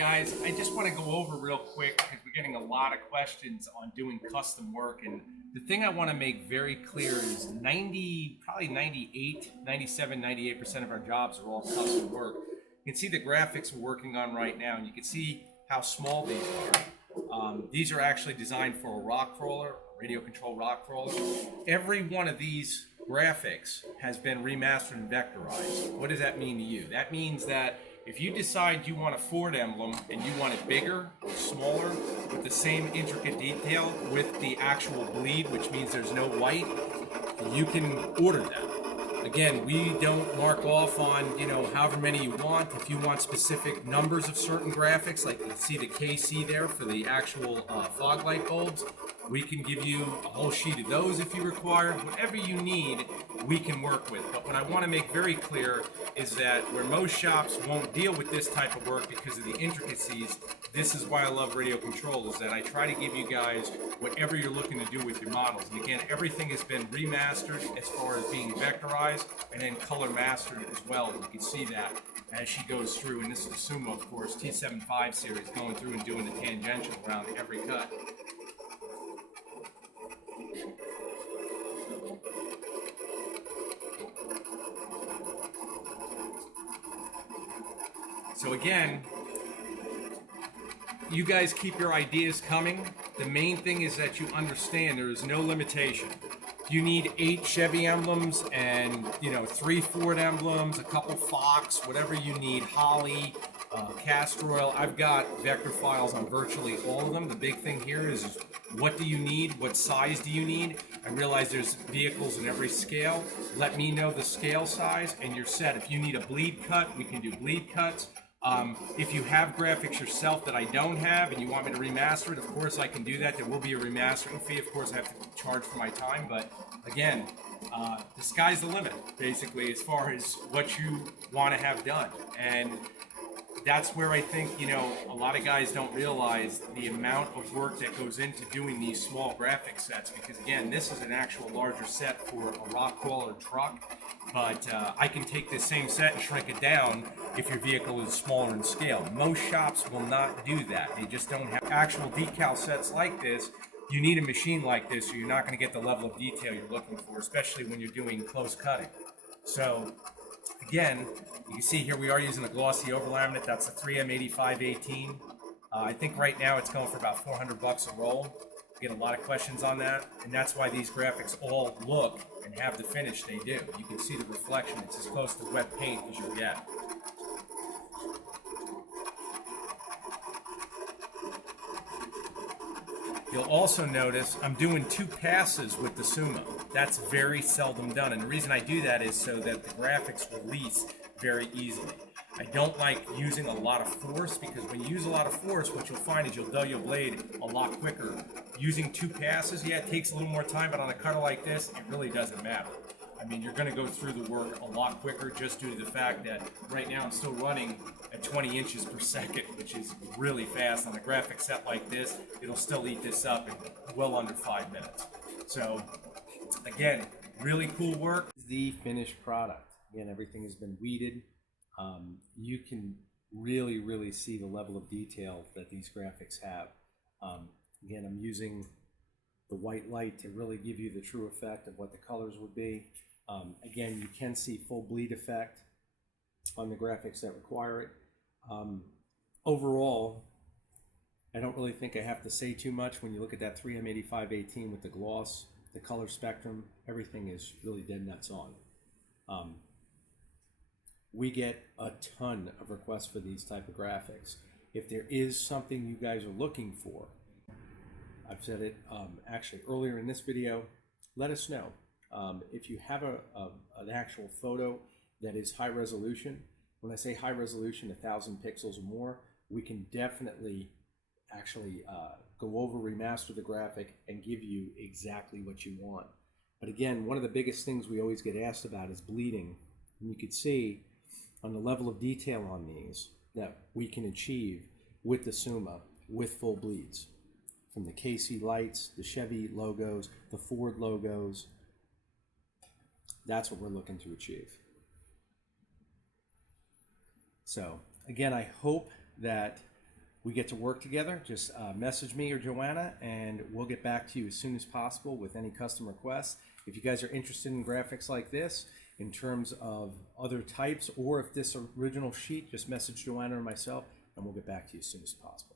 guys, I just want to go over real quick because we're getting a lot of questions on doing custom work, and the thing I want to make very clear is probably 98, 97, 98% of our jobs are all custom work. You can see the graphics we're working on right now, and you can see how small these are. These are actually designed for a rock crawler, radio control rock crawler. Every one of these graphics has been remastered and vectorized. What does that mean to you? That means that if you decide you want a Ford emblem and you want it bigger or smaller with the same intricate detail with the actual bleed, which means there's no white, you can order that. Again, we don't mark off on, however many you want. If you want specific numbers of certain graphics, like you see the KC there for the actual fog light bulbs, we can give you a whole sheet of those if you require. Whatever you need, we can work with. But what I want to make very clear is that where most shops won't deal with this type of work because of the intricacies, this is why I love radio control, is that I try to give you guys whatever you're looking to do with your models. And again, everything has been remastered as far as being vectorized and then color mastered as well. You can see that as she goes through. And this is the Summa, of course, T75 series, going through and doing the tangential around every cut. So again, you guys keep your ideas coming. The main thing is that you understand there is no limitation. If you need 8 Chevy emblems and 3 Ford emblems, a couple Fox, whatever you need, Holly, castor oil, I've got vector files on virtually all of them. The big thing here is what do you need? What size do you need? I realize there's vehicles in every scale. Let me know the scale size and you're set. If you need a bleed cut, we can do bleed cuts. If you have graphics yourself that I don't have and you want me to remaster it, of course I can do that. There will be a remastering fee. Of course I have to charge for my time, but again, the sky's the limit, basically, as far as what you want to have done. And that's where I think, a lot of guys don't realize the amount of work that goes into doing these small graphic sets, because again, this is an actual larger set for a rock crawler truck, but I can take this same set and shrink it down if your vehicle is smaller in scale. Most shops will not do that. They just don't have actual decal sets like this. You need a machine like this, or you're not going to get the level of detail you're looking for, especially when you're doing close cutting. So again, you can see here we are using a glossy overlaminate. That's a 3M8518. I think right now it's going for about $400 a roll. We get a lot of questions on that, and that's why these graphics all look and have the finish they do. You can see the reflection. It's as close to wet paint as you'll get. You'll also notice I'm doing 2 passes with the Summa. That's very seldom done, and the reason I do that is so that the graphics release very easily. I don't like using a lot of force, because when you use a lot of force, what you'll find is you'll dull your blade a lot quicker. Using 2 passes, yeah, it takes a little more time, but on a cutter like this, it really doesn't matter. I mean, you're going to go through the work a lot quicker just due to the fact that right now I'm still running at 20 inches per second, which is really fast. On a graphic set like this, it'll still eat this up in well under 5 minutes. So again, really cool work. The finished product. Again, everything has been weeded. You can really see the level of detail that these graphics have. Again, I'm using the white light to really give you the true effect of what the colors would be. Again, you can see full bleed effect on the graphics that require it. Overall, I don't really think I have to say too much. When you look at that 3M8518 with the gloss, the color spectrum, everything is really dead nuts on. We get a ton of requests for these type of graphics. If there is something you guys are looking for, I've said it actually earlier in this video, let us know. If you have an actual photo that is high resolution, when I say high resolution, 1,000 pixels or more, we can definitely actually go over, remaster the graphic, and give you exactly what you want. But again, one of the biggest things we always get asked about is bleeding. And you can see on the level of detail on these that we can achieve with the Summa with full bleeds. From the KC lights, the Chevy logos, the Ford logos. That's what we're looking to achieve. So again, I hope that we get to work together, just message me or Joanna, and we'll get back to you as soon as possible with any custom requests. If you guys are interested in graphics like this, in terms of other types, or if this original sheet, just message Joanna or myself, and we'll get back to you as soon as possible.